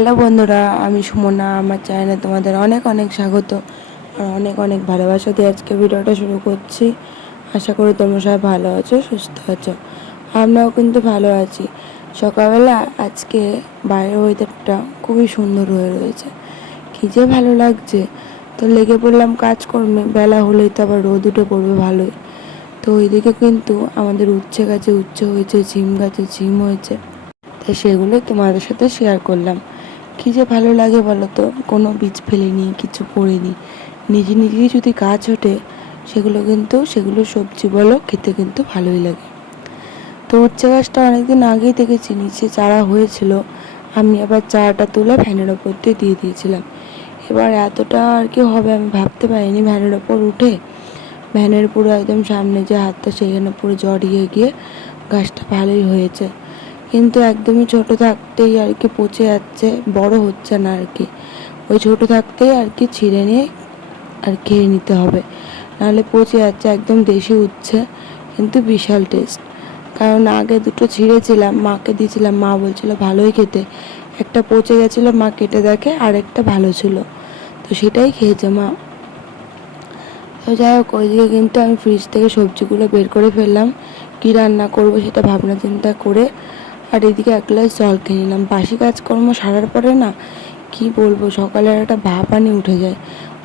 Hello বন্ধুরা, আমি সুমনা। আমার চ্যানেলে তোমাদের অনেক অনেক স্বাগত আর অনেক অনেক ভালোবাসা দিয়ে আজকে ভিডিওটা শুরু করছি। আশা করি তোমরা সবাই ভালো আছো, সুস্থ আছো। আমরাও কিন্তু ভালো আছি। সকালবেলা আজকে বাইরের ওয়েদারটা খুবই সুন্দর হয়ে রয়েছে, কী যে ভালো লাগছে। তো লেগে পড়লাম কাজকর্মে। বেলা হলেই তো আবার রোদ উঠে পড়বে ভালোই। তো ওইদিকে কিন্তু আমাদের উচ্ছে গাছে উচ্ছে হয়েছে, ঝিম গাছে ঝিম হয়েছে। তাই সেগুলোই তোমাদের সাথে শেয়ার করলাম। কী যে ভালো লাগে বলো তো, কোনো বীজ ফেলিনি, কিছু করিনি, নিজে নিজেই যদি গাছ ওঠে সেগুলো সবজি বলো, খেতে কিন্তু ভালোই লাগে। তো উচ্ছে গাছটা অনেকদিন আগেই দেখেছি নিচে চারা হয়েছিল, আমি আবার চারাটা তুলে ভ্যানের ওপর দিয়ে দিয়েছিলাম। এবার এতটা আর কি হবে আমি ভাবতে পারিনি। ভ্যানের ওপর উঠে ভ্যানের পুরো একদম সামনে যে হাতটা সেখানে পুরো জড়িয়ে গিয়ে গাছটা ভালোই হয়েছে, কিন্তু একদমই ছোট থাকতেই আর কি পচে যাচ্ছে, বড় হচ্ছে না আর কি। ওই ছোট থাকতেই আর কি ছিঁড়ে নিয়ে আর খেয়ে নিতে হবে, নাহলে পচে যাচ্ছে। একদম দেশি উচ্ছে, কিন্তু বিশাল টেস্ট। কারণ আগে দুটো ছিঁড়েছিলাম, মাকে দিয়েছিলাম, মা বলছিল ভালোই খেতে। একটা পচে গেছিলো, মা কেটে দেখে আর একটা ভালো ছিল, তো সেটাই খেয়েছে মা। তো যাই হোক, ওইদিকে কিন্তু আমি ফ্রিজ থেকে সবজিগুলো বের করে ফেললাম, কী রান্না করবো সেটা ভাবনা চিন্তা করে। আর এদিকে এক গ্লাস জল খেয়ে নিলাম। বাসি কাজকর্ম সারার পরে না, কি বলবো, সকালের একটা ভাপানি উঠে যায়।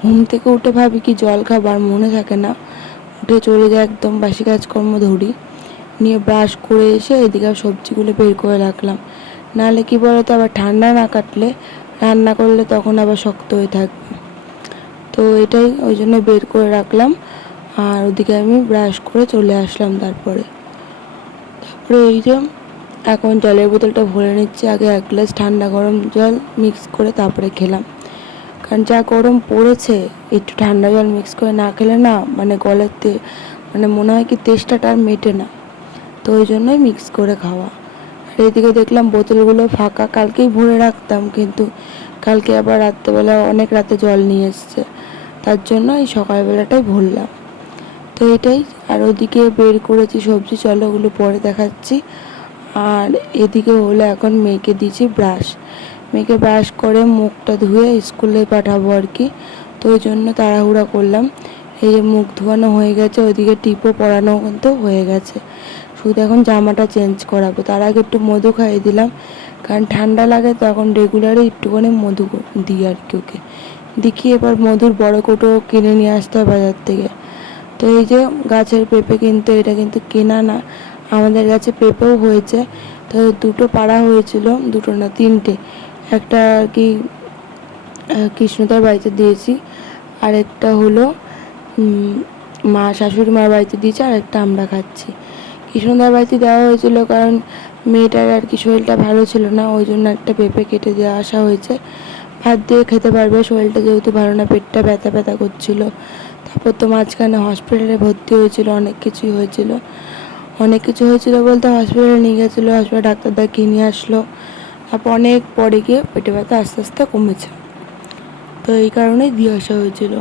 ঘুম থেকে উঠে ভাবি কি জল খাবো, আর মনে থাকে না, উঠে চলে যায় একদম বাসি কাজকর্ম ধরি নিয়ে। ব্রাশ করে এসে এদিকে সবজিগুলো বের করে রাখলাম, নাহলে কি বলতো আবার ঠান্ডা না কাটলে রান্না করলে তখন আবার শক্ত হয়ে থাকবে। তো এটাই ওই জন্য বের করে রাখলাম। আর ওদিকে আমি ব্রাশ করে চলে আসলাম। তারপরে এই যে এখন জলের বোতলটা ভরে নিচ্ছি। আগে এক গ্লাস ঠান্ডা গরম জল মিক্স করে তারপরে খেলাম, কারণ যা গরম পড়েছে, একটু ঠান্ডা জল মিক্স করে না খেলে না মানে গলাতে মানে মনে হয় কি তেষ্টাটা আর মেটে না। তো ওই জন্যই মিক্স করে খাওয়া। আর এদিকে দেখলাম বোতলগুলো ফাঁকা, কালকেই ভরে রাখতাম, কিন্তু কালকে আবার রাত্রেবেলা অনেক রাতে জল নিয়ে এসছে, তার জন্য এই সকালবেলাটাই ভরলাম। তো এটাই। আর ওদিকে বের করেছি সবজি, চলো ওগুলো পরে দেখাচ্ছি। আর এদিকে হলো এখন মেয়েকে দিয়েছি ব্রাশ। মেয়েকে ব্রাশ করে মুখটা ধুয়ে স্কুলে পাঠাবো আর কি, তো ওই জন্য তাড়াহুড়া করলাম। এই যে মুখ ধোয়ানো হয়ে গেছে, ওইদিকে টিপও পরানো কিন্তু হয়ে গেছে, শুধু এখন জামাটা চেঞ্জ করাবো। তার আগে একটু মধু খাইয়ে দিলাম, কারণ ঠান্ডা লাগে, তো এখন রেগুলারই একটুখানি মধু দিই আর কি ওকে। দেখি এবার মধুর বড় কোটো কিনে নিয়ে আসতে হবে বাজার থেকে। তো এই যে গাছের পেঁপে, কিন্তু এটা কিন্তু কেনা না, আমাদের গাছে পেঁপেও হয়েছে। তো দুটো পাড়া হয়েছিল, দুটো না তিনটে। একটা আর কি কৃষ্ণদার বাড়িতে দিয়েছি, আর একটা হলো মা শাশুড়ি মার বাড়িতে দিয়েছে, আর একটা আমরা খাচ্ছি। কৃষ্ণদার বাড়িতে দেওয়া হয়েছিল কারণ মেয়েটার আর কি শরীরটা ভালো ছিল না, ওই জন্য একটা পেঁপে কেটে দেওয়া আসা হয়েছে। ভাত দিয়ে খেতে পারবে, শরীরটা যেহেতু ভালো না, পেটটা ব্যথা ব্যথা করছিল। তারপর তো মাঝখানে হসপিটালে ভর্তি হয়েছিল, অনেক কিছুই হয়েছিল। অনেক কিছু হয়েছিল বলতে হসপিটালে নিয়ে গেছিলো, হসপিটালে ডাক্তার দেখিয়ে নিয়ে আসলো। তারপর অনেক পরে গিয়ে পেটে ব্যথা আস্তে আস্তে কমেছে, তো এই কারণেই দিয়ে আসা হয়েছিল।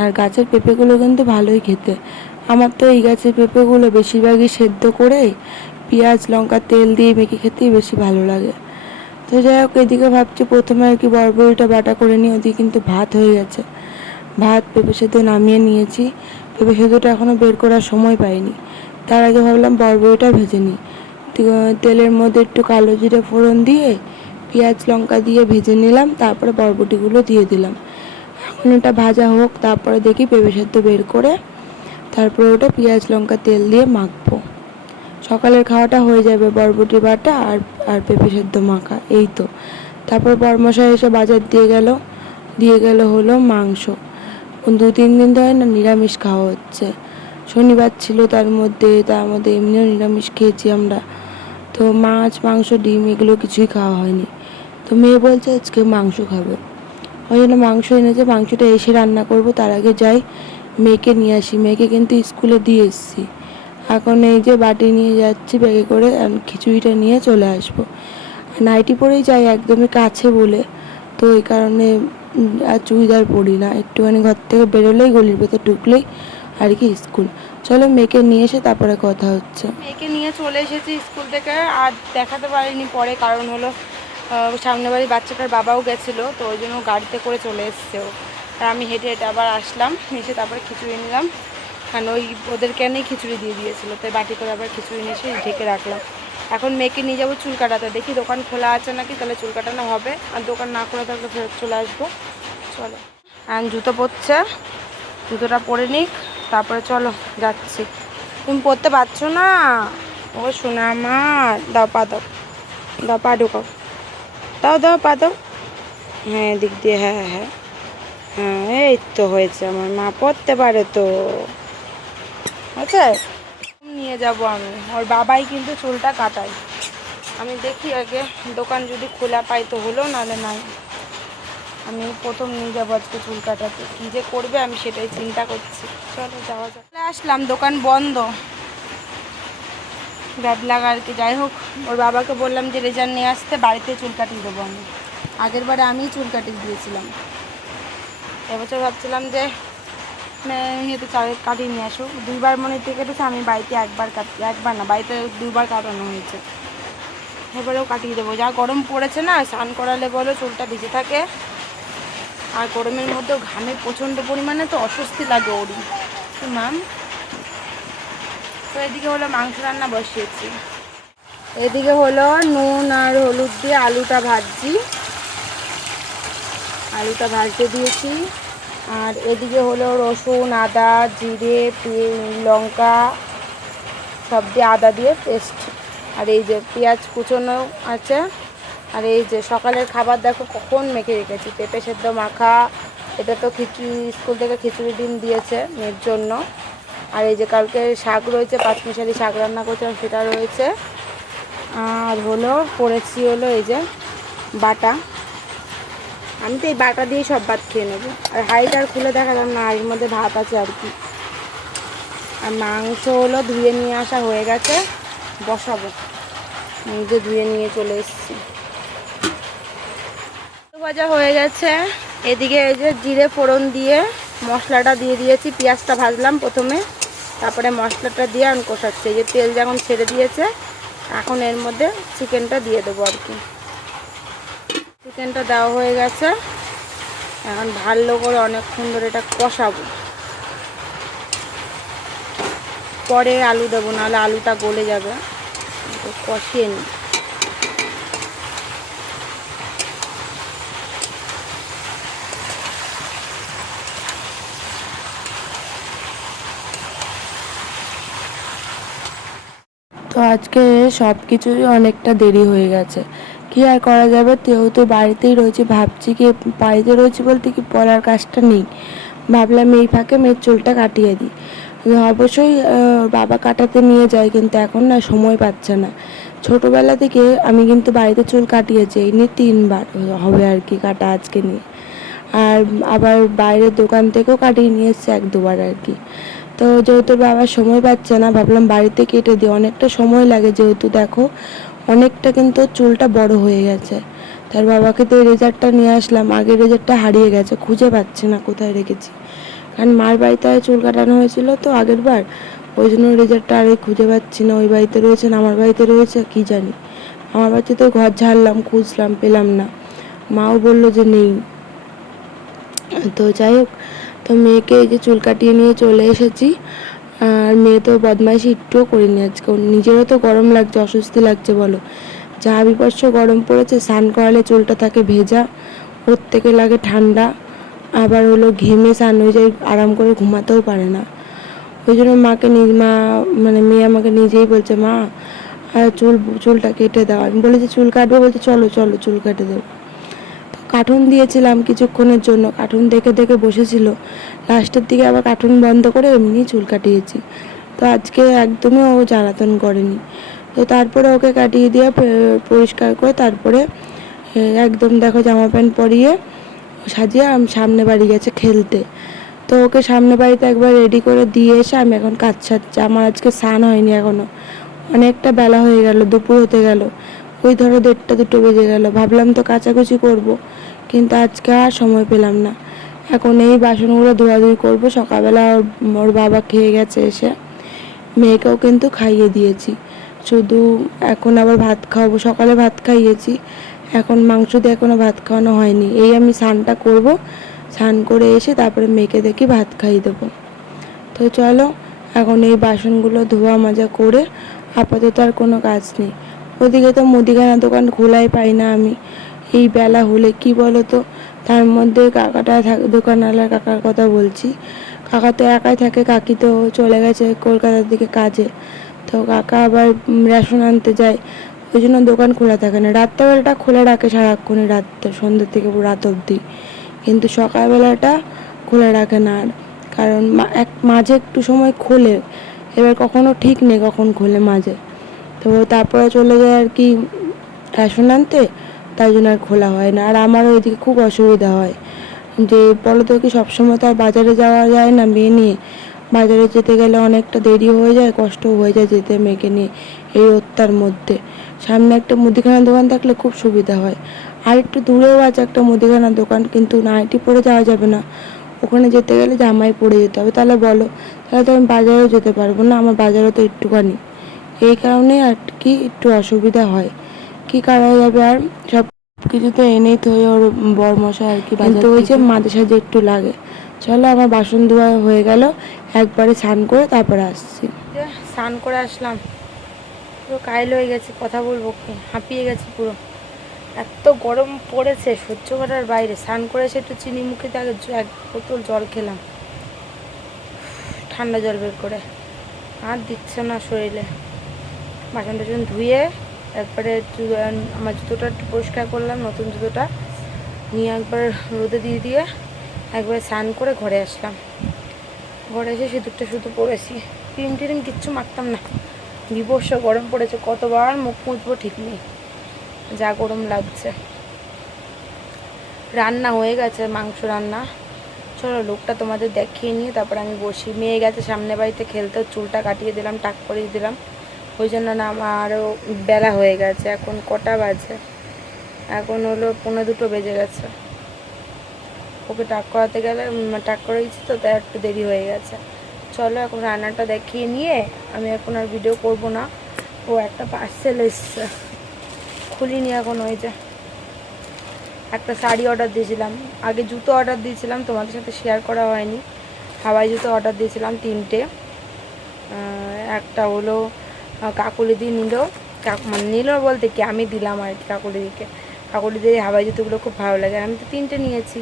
আর গাছের পেঁপেগুলো কিন্তু ভালোই খেতে। আমার তো এই গাছের পেঁপেগুলো বেশিরভাগই সেদ্ধ করে পেঁয়াজ লঙ্কা তেল দিয়ে মেখে খেতেই বেশি ভালো লাগে। তো যাই হোক, এদিকে ভাবছি প্রথমে আর কি বরবটিটা বাটা করে নিই। ওদিকে কিন্তু ভাত হয়ে গেছে, ভাত পেঁপে সেদ্ধ নামিয়ে নিয়েছি। পেঁপে সেদ্ধটা এখনও বের করার সময় পাইনি, তার আগে ভাবলাম বরবটিটা ভেজে নিই। তেলের মধ্যে একটু কালো জিরে ফোড়ন দিয়ে পেঁয়াজ লঙ্কা দিয়ে ভেজে নিলাম, তারপরে বরবটিগুলো দিয়ে দিলাম। এখন এটা ভাজা হোক, তারপরে দেখি পেঁপে সেদ্ধ বের করে তারপরে ওটা পেঁয়াজ লঙ্কা তেল দিয়ে মাখবো। সকালের খাওয়াটা হয়ে যাবে, বরবটি বাটা আর আর পেঁপে সেদ্ধ মাখা, এই তো। তারপর বরমশাই এসে বাজার দিয়ে গেল হলো মাংস। 2-3 দিন ধরে না নিরামিষ খাওয়া হচ্ছে। শনিবার ছিল, তার মধ্যে এমনিও নিরামিষ খেয়েছি আমরা। তো মাছ মাংস ডিম এগুলো কিছুই খাওয়া হয়নি। তো মেয়ে বলছে আজকে মাংস খাবে, ওই জন্য মাংস এনেছে। মাংসটা এসে রান্না করব, তার আগে যাই মেয়েকে নিয়ে আসি। মেয়েকে কিন্তু স্কুলে দিয়ে এসেছি, এখন এই যে বাটি নিয়ে যাচ্ছি ব্যাগে করে, খিচুড়িটা নিয়ে চলে আসবো। নাইটি পরেই যাই, একদমই কাছে বলে, তো এই কারণে আর চুড়িদার পরি না। একটুখানি ঘর থেকে বেরোলেই গলির ভেতর ঢুকলেই আর কি স্কুল। চলো মেয়েকে নিয়ে এসে তারপরে কথা হচ্ছে। মেয়েকে নিয়ে চলে এসেছি স্কুল থেকে, আর দেখাতে পারিনি পরে, কারণ হলো সামনে বাড়ি বাচ্চাটার বাবাও গেছিলো, তো ওই জন্য গাড়িতে করে চলে এসছে ও। আর আমি হেঁটে হেঁটে আবার আসলাম, এসে তারপরে খিচুড়ি নিলাম, কারণ ওই ওদেরকে নিয়ে খিচুড়ি দিয়ে দিয়েছিলো, তাই বাটি করে আবার খিচুড়ি নিয়ে এসে ঢেকে রাখলাম। এখন মেয়েকে নিয়ে যাবো চুল কাটাতে, দেখি দোকান খোলা আছে নাকি, তাহলে চুল কাটানো হবে, আর দোকান না খোলা থাকলে ফেরত চলে আসবো। চলো, আর জুতো পরছে, জুতোটা পরে নিক, তারপরে চলো যাচ্ছি। তুমি পরতে পারছো না? ও শোনা আমার, দাও পা দাও, দাও পা ঢোকাও, দাও দাও পা দাও। হ্যাঁ দিক দিয়ে, হ্যাঁ হ্যাঁ হ্যাঁ, এই তো হয়েছে, আমার মা পড়তে পারে তো। আচ্ছা, নিয়ে যাব আমি, ওর বাবাই কিন্তু চুলটা কাটায়। আমি দেখি আগে দোকান যদি খোলা পাই তো হলো, নাহলে নাই। আমি প্রথম নিয়ে যাবো আজকে চুল কাটাতে, কী যে করবে আমি সেটাই চিন্তা করছি। চলো যাওয়া যাক। আসলাম, দোকান বন্ধ, ব্যাড লাগা আর কি। যাই হোক, ওর বাবাকে বললাম যে রেজাল্ট নিয়ে আসতে, বাড়িতে চুল কাটিয়ে দেবো আমি। আগের বারে আমিই চুল কাটিয়ে দিয়েছিলাম, এবছর ভাবছিলাম যে ইয়েতে কাটিয়ে নিয়ে আসুক। 2বার মনে থেকে কেটেছে, আমি বাড়িতে একবার না, বাড়িতে 2বার কাটানো হয়েছে। এবারেও কাটিয়ে দেবো, যা গরম পড়েছে না, স্নান করালে বলো চুলটা ভিজে থাকে, আর গরমের মধ্যেও ঘামে প্রচণ্ড পরিমাণে, তো অস্বস্তি লাগে ওরই। মাম, তো এদিকে হলো মাংস রান্না বসিয়েছি, এদিকে হলো নুন আর হলুদ দিয়ে আলুটা ভাজছি, আলুটা ভাজতে দিয়েছি। আর এদিকে হলো রসুন, আদা, জিরে, লঙ্কা সব দিয়ে, আদা দিয়ে পেস্ট, আর এই যে পেঁয়াজ কুচোনো আছে। আর এই যে সকালের খাবার দেখো কখন মেখে রেখেছি, পেঁপে সেদ্ধ মাখা, এটা তো খিচুড়ি, স্কুল থেকে খিচুড়ি ডিম দিয়েছে মেয়ের জন্য। আর এই যে কালকে শাক রয়েছে, পাঁচমিশালি শাক রান্না করছিলাম, সেটা রয়েছে। আর হলো করেছি হলো এই যে বাটা, আমি তো এই বাটা দিয়ে সব ভাত খেয়ে নেবো। আর হাঁড়িটা আর খুলে দেখালাম না, হাঁড়ির মধ্যে ভাত আছে আর কি। আর মাংস হলো ধুয়ে নিয়ে আসা হয়ে গেছে, বসাবো, নিজে ধুয়ে নিয়ে চলে এসেছি। ভাজা হয়ে গেছে, এদিকে এই যে জিরে ফোড়ন দিয়ে মশলাটা দিয়ে দিয়েছি, পেঁয়াজটা ভাজলাম প্রথমে, তারপরে মশলাটা দিয়ে আমি কষাচ্ছি। এই যে তেল যখন ছেড়ে দিয়েছে, এখন এর মধ্যে চিকেনটা দিয়ে দেবো আর কি। চিকেনটা দেওয়া হয়ে গেছে, এখন ভালো করে অনেকক্ষণ ধরে এটা কষাবো, পরে আলু দেবো, নাহলে আলুটা গলে যাবে, কষিয়ে নিই। তো আজকে সব কিছুই অনেকটা দেরি হয়ে গেছে, কি আর করা যাবে, যেহেতু বাড়িতেই রয়েছে, ভাবছি কি বাড়িতে রয়েছে বলতে কি পড়ার কাজটা নেই, ভাবলাম এই ফাঁকে মেয়ের চুলটা কাটিয়ে দিই। অবশ্যই বাবা কাটাতে নিয়ে যায়, কিন্তু এখন না সময় পাচ্ছে না। ছোটোবেলা থেকে আমি কিন্তু বাড়িতে চুল কাটিয়েছি, এই নিয়ে 3বার হবে আর কি কাটা আজকে নিয়ে। আর আবার বাইরের দোকান থেকেও কাটিয়ে নিয়ে এসছে 1-2বার আর কি। তো যেহেতু বাবা সময় পাচ্ছে না, ভাবলাম বাড়িতে কেটে দিই, অনেকটা সময় লাগে, যেহেতু দেখো অনেকটা কিন্তু চুলটা বড় হয়ে গেছে। তার বাবাকে তো এই রেজারটা নিয়ে আসলাম, আগের রেজারটা হারিয়ে গেছে, খুঁজে পাচ্ছি না কোথায় রেখেছি, কারণ মার বাড়িতে চুল কাটানো হয়েছিল তো আগের বার, ওই জন্য রেজারটা আর খুঁজে পাচ্ছি না, ওই বাড়িতে রয়েছে না আমার বাড়িতে রয়েছে কি জানি। আমার বাড়িতে তো ঘর ঝাড়লাম, খুঁজলাম, পেলাম না, মাও বললো যে নেই। তো যাই হোক, তো মেয়েকে এই যে চুল কাটিয়ে নিয়ে চলে এসেছি। আর মেয়ে তো বদমাইশি একটুও করিনি আজকে, নিজেরও তো গরম লাগছে, অস্বস্তি লাগছে বলো, যা বিভৎস গরম পড়েছে, স্নান করালে চুলটা থাকে ভেজা, ওর থেকে লাগে ঠান্ডা, আবার হলো ঘেমে স্নান হয়ে যায়, আরাম করে ঘুমাতেও পারে না। ওই জন্য মা মানে মেয়ে আমাকে নিজেই বলছে, মা চুলটা কেটে দাও। আমি বলেছি চুল কাটবো, বলছে চলো চলো চুল কেটে দেবো। কার্টুন দিয়েছিলাম কিছুক্ষণের জন্য, কার্টুন দেখে দেখে বসেছিল, লাস্টের দিকে আবার কার্টুন বন্ধ করে এমনি চুল কাটিয়েছি। তো আজকে একদমই ও জ্বালাতন করেনি। তো তারপরে ওকে কাটিয়ে দিয়ে পরিষ্কার করে তারপরে একদম দেখো জামা প্যান্ট পরিয়ে সাজিয়ে আমি সামনে বাড়ি গেছে খেলতে। তো ওকে সামনে বাড়িতে একবার রেডি করে দিয়ে এসে আমি এখন কাজ সারছি। আমার আজকে স্নান হয়নি এখনও, অনেকটা বেলা হয়ে গেল, দুপুর হতে গেল, ওই ধরো 1:30-2 বেজে গেল। ভাবলাম তো কাচাকুচি করব, কিন্তু আজকে আর সময় পেলাম না। এখন এই বাসনগুলো ধোয়াধুয়ি করবো। সকালবেলা ওর বাবা খেয়ে গেছে এসে, মেয়েকেও কিন্তু খাইয়ে দিয়েছি, শুধু এখন আবার ভাত খাওয়াবো। সকালে ভাত খাইয়েছি, এখন মাংস দিয়ে এখনও ভাত খাওয়ানো হয়নি। এই আমি স্নানটা করব, স্নান করে এসে তারপরে মেয়েকে দেখি ভাত খাইয়ে দেবো। তো চলো এখন এই বাসনগুলো ধোয়া মাজা করে, আপাতত আর কোনো কাজ নেই। ওদিকে তো মুদিখানা দোকান খোলাই পাই না আমি এই বেলা হলে, কি বলো তো। তার মধ্যে কাকাটা দোকানওয়ালার কাকার কথা বলছি, কাকা তো একাই থাকে, কাকি তো চলে গেছে কলকাতার দিকে কাজে। তো কাকা আবার রেশন আনতে যায়, ওই জন্য দোকান খোলা থাকে না। রাত্রেবেলাটা খোলা রাখে সারাক্ষণই, রাত সন্ধ্যে থেকে রাত অবধি, কিন্তু সকালবেলাটা খোলা রাখে না। আর কারণ মাঝে একটু সময় খোলে, এবার কখনো ঠিক নেই কখন খোলে মাঝে। তো তারপরে চলে যায় আর কি রেশন আনতে, তাই জন্য আর খোলা হয় না। আর আমারও ওইদিকে খুব অসুবিধা হয় যে বলো তো, কি সবসময় তো আর বাজারে যাওয়া যায় না মেয়ে নিয়ে। বাজারে যেতে গেলে অনেকটা দেরি হয়ে যায়, কষ্টও হয়ে যায় যেতে মেয়েকে নিয়ে এই রোদটার মধ্যে। সামনে একটা মুদিখানার দোকান থাকলে খুব সুবিধা হয়। আর একটু দূরেও আছে একটা মুদিখানার দোকান, কিন্তু নাইটি পরে যাওয়া যাবে না, ওখানে যেতে গেলে জামাই পরে যেতে হবে। তাহলে বলো, তাহলে তো আমি বাজারেও যেতে পারবো না, আমার বাজারও তো একটুখানি। এই কারণে আর কি একটু অসুবিধা হয়, কি করা যাবে। আর সব কিছু তো এনেই তো ওর বরমশাই আর কি, কিন্তু ওই যে মাঝে সাঝে একটু লাগে। চলো আমার বাসন ধোয়া হয়ে গেল, একবারে স্নান করে তারপরে আসছি। স্নান করে আসলাম, পুরো কাইল হয়ে গেছে, কথা বলবো কি, হাঁপিয়ে গেছি পুরো। এত গরম পড়েছে সহ্য করার বাইরে। স্নান করে এসে একটু চিনি মুখে আগে এক বোতল জল খেলাম, ঠান্ডা জল বের করে। আর দিচ্ছে না শরীরে। বাসন টাসন ধুয়ে একবারে আমার জুতোটা একটু পরিষ্কার করলাম, নতুন জুতোটা নিয়ে একবার রোদে দিয়ে দিয়ে একবার স্নান করে ঘরে আসলাম। ঘরে এসে সিঁদুরটা শুধু পরেছি, ক্রিম টিরিম কিচ্ছু মাখতাম না। বিভৎস গরম পড়েছে, কতবার মুখ মুছবো ঠিক নেই, যা গরম লাগছে। রান্না হয়ে গেছে, মাংস রান্না। চলো লোকটা তোমাদের দেখিয়ে নিয়ে তারপর আমি বসি। মেয়ে গেছে সামনে বাড়িতে খেলতে, চুলটা কাটিয়ে দিলাম, টাক করিয়ে দিলাম, ওই জন্য না আমারও বেলা হয়ে গেছে। এখন কটা বাজে, এখন হলো 1:45 বেজে গেছে। ওকে টাক করাতে গেলে টাক করেছি তো, তাই একটু দেরি হয়ে গেছে। চলো এখন রান্নাটা দেখিয়ে নিয়ে আমি এখন আর ভিডিও করব না। ও একটা পার্সেল এসছে, খুলিনি এখন। ওই যে একটা শাড়ি অর্ডার দিয়েছিলাম, আগে জুতো অর্ডার দিয়েছিলাম, তোমাদের সাথে শেয়ার করা হয়নি। হাওয়াই জুতো অর্ডার দিয়েছিলাম 3টে। একটা হলো কাকুলিদি নিল, মানে নিল বলতে কি আমি দিলাম আর কি কাকুলিদিকে। কাকুলিদির হাওয়াই জুতোগুলো খুব ভালো লাগে, আমি তো 3টে নিয়েছি।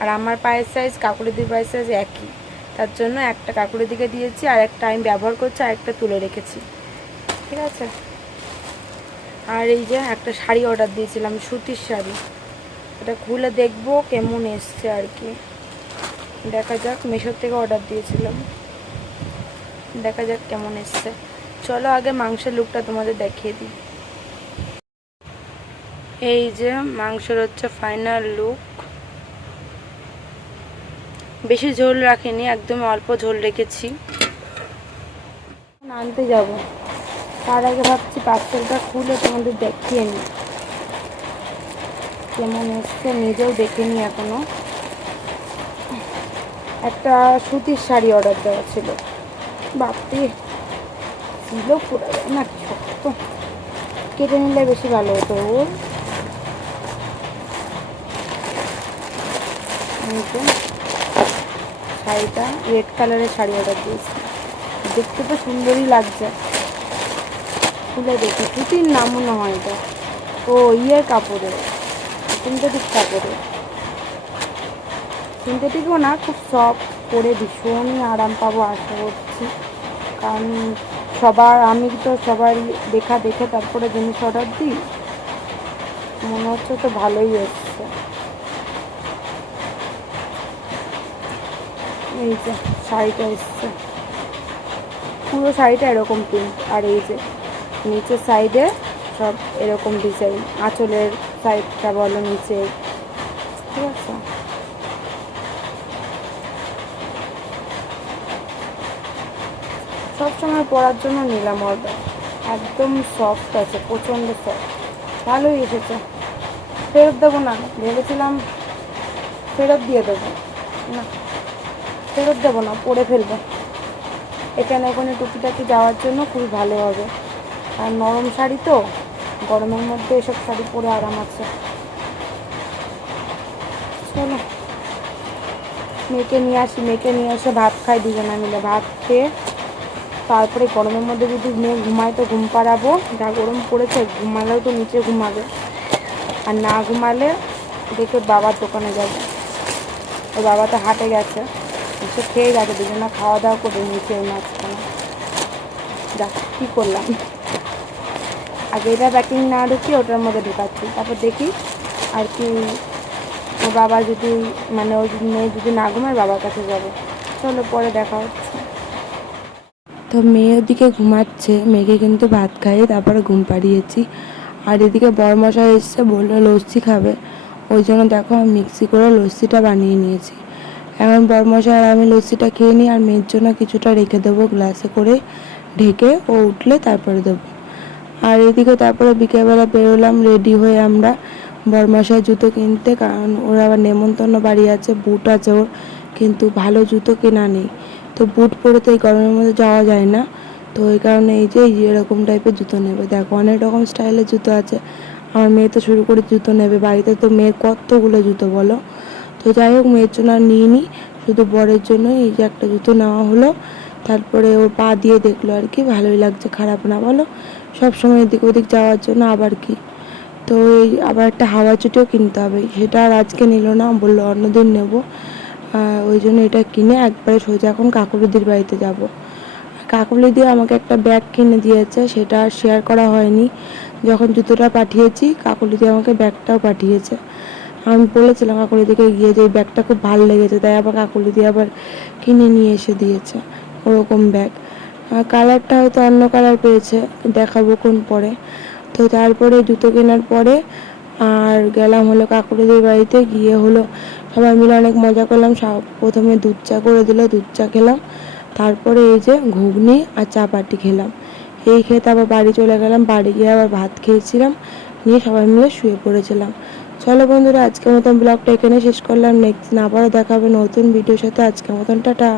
আর আমার পায়ের সাইজ কাকুলিদির পায়ের সাইজ একই, তার জন্য একটা কাকুলিদিকে দিয়েছি, আর একটা আমি ব্যবহার করছি, আর একটা তুলে রেখেছি, ঠিক আছে। আর এই যে একটা শাড়ি অর্ডার দিয়েছিলাম, সুতির শাড়ি, এটা খুলে দেখবো কেমন এসছে আর কি, দেখা যাক। মিশোর থেকে অর্ডার দিয়েছিলাম, দেখা যাক কেমন এসছে। চলো আগে মাংসের লুকটা তোমাদের দেখিয়ে দিই। এই যে মাংসের হচ্ছে ফাইনাল লুক। বেশি ঝোল রাখিনি, একদম অল্প ঝোল রেখেছি। আনতে যাব, তার আগে ভাবছি পার্সেলটা খুলে তোমাদের দেখিয়ে নিই কেমন এসছে, নিজেও দেখে নিই এখনো। একটা সুতির শাড়ি অর্ডার দেওয়া ছিল, বাপরে ছিল পুরো না শক্ত, কেটে নিলে বেশি ভালো হতো। ওর শাড়িটা রেড কালারের শাড়ি অর্ডার দিয়েছি, দেখতে তো সুন্দরই লাগছে। খুলে দেখি, সুতির নাম মনে হয় এটা, ও ইয়ের কাপড়ের, সিনথেটিক কাপড়ের। সিনথেটিকও না, খুব সফট, পরে ভীষণই আরাম পাবো আশা করছি। কারণ আমি তো সবাই দেখে তারপরে জিনিস অর্ডার দিই, মনে হচ্ছে তো ভালোই এসছে। এই যে শাড়িটা এসছে, পুরো শাড়িটা এরকম প্রিন্ট, আর এই যে নিচের সাইডে সব এরকম ডিজাইন, আঁচলের সাইডটা বলো নিচে, ঠিক আছে। সবসময় পরার জন্য নিলাম অর্ডার, একদম সফট আছে, প্রচণ্ড সফট, ভালোই এসেছে। ফেরত দেবো না ভেবেছিলাম, ফেরত দিয়ে দেবো না, ফেরত দেবো না, পরে ফেলবো। এখানে ওখানে টুকিটাকি যাওয়ার জন্য খুবই ভালো হবে, আর নরম শাড়ি তো গরমের মধ্যে এসব শাড়ি পরে আরাম আছে। চলো মেয়েকে নিয়ে আসি, মেয়েকে নিয়ে এসে ভাত খাই দুজনে মিলে। ভাত খেয়ে তারপরে গরমের মধ্যে যদি মেয়ে ঘুমায় তো ঘুম পাড়াবো, যা গরম পড়েছে ঘুমালেও তো নিচে ঘুমাবে, আর না ঘুমালে দেখে বাবার দোকানে যাবে। ওর বাবা তো হাটে গেছে, এসে খেয়ে গেছে, দুজনে খাওয়া দাওয়া করে নিচে এই মাঝখানে। যা কী করলাম, আগে এটা প্যাকিং না ঢুকিয়ে ওটার মধ্যে ঢুকাচ্ছি, তারপর দেখি আর কি ওর বাবা যদি মানে ওই মেয়ে যদি না ঘুমায় বাবার কাছে যাবে। চলো পরে দেখা হচ্ছে। তো মেয়ে ওদিকে ঘুমাচ্ছে, মেয়েকে কিন্তু ভাত খাইয়ে তারপরে ঘুম পাড়িয়েছি। আর এদিকে বড়মশাই এসছে, বললো লস্যি খাবে, ওই জন্য দেখো আমি মিক্সি করে লস্যিটা বানিয়ে নিয়েছি। এখন বড়মশাই আর আমি লস্যিটা খেয়ে নিই, আর মেয়ের জন্য কিছুটা রেখে দেবো গ্লাসে করে ঢেকে, ও উঠলে তারপরে দেবো। আর এদিকে তারপরে বিকেলবেলা বেরোলাম রেডি হয়ে আমরা বড়মশাই জুতো কিনতে, কারণ ওর আবার নেমন্তন্ন বাড়ি আছে, বুট আছে ওর, কিন্তু ভালো জুতো কেনা নেই। তো বুট পরে তো এই গরমের মধ্যে যাওয়া যায় না, তো ওই কারণে এই যে এরকম টাইপের জুতো নেবে। দেখো অনেক রকম স্টাইলের জুতো আছে, আমার মেয়ে তো শুরু করে জুতো নেবে, বাড়িতে তো মেয়ের কতগুলো জুতো বলো। তো যাই হোক মেয়ের জন্য আর নিয়ে নিই, শুধু বরের জন্য এই যে একটা জুতো নেওয়া হলো। তারপরে ওর পা দিয়ে দেখলো আর কি, ভালোই লাগছে, খারাপ না বলো, সব সময় এদিক ওদিক যাওয়ার জন্য আবার কি। তো এই আবার একটা হাওয়া চুটিও কিনতে হবে, সেটা আর আজকে নিল না, বললো অন্যদিন নেবো। ওই জন্য এটা কিনে একবারে সোজা এখন কাকুলিদির বাড়িতে যাব। কাকুলিদি আমাকে একটা ব্যাগ কিনে দিয়েছে, সেটা আর শেয়ার করা হয়নি। যখন জুতোটা পাঠিয়েছি কাকুলিদি আমাকে ব্যাগটাও পাঠিয়েছে। আমি বলেছিলাম কাকুলিদিকে গিয়ে যে এই ব্যাগটা খুব ভালো লেগেছে, তাই আবার কাকুলিদি আবার কিনে নিয়ে এসে দিয়েছে ওরকম ব্যাগ। কালারটা হয়তো অন্য কালার পেয়েছে, দেখাবো কোন পরে। তো তারপরে জুতো কেনার পরে আর গেলাম হলো কাকুলিদের বাড়িতে, গিয়ে হলো সবাই মিলে অনেক মজা করলাম। প্রথমে দুধ চা করে দিল, দুধ চা খেলাম, তারপরে এই যে ঘুগনি আর চাপাটি খেলাম। এই খেয়ে তারপর বাড়ি চলে গেলাম, বাড়ি গিয়ে আবার ভাত খেয়েছিলাম, নিয়ে সবাই মিলে শুয়ে পড়েছিলাম। চলো বন্ধুরা আজকের মতন ব্লগটা এখানে শেষ করলাম, নেক্সট দিন আবারও দেখা হবে নতুন ভিডিওর সাথে। আজকের মতন টাটা।